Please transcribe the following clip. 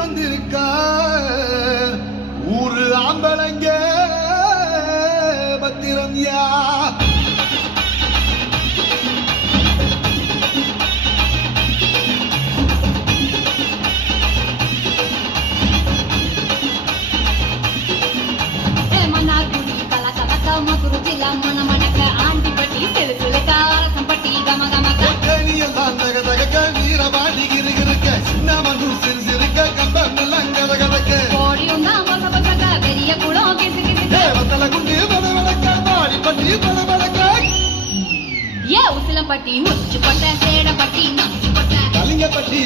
வந்திருக்க ஊரு ஆம்பளைங்க பத்திரம் யா பட்டி முச்சு பட்ட சேட பட்டி நச்சு பட்ட கலிங்க பட்டி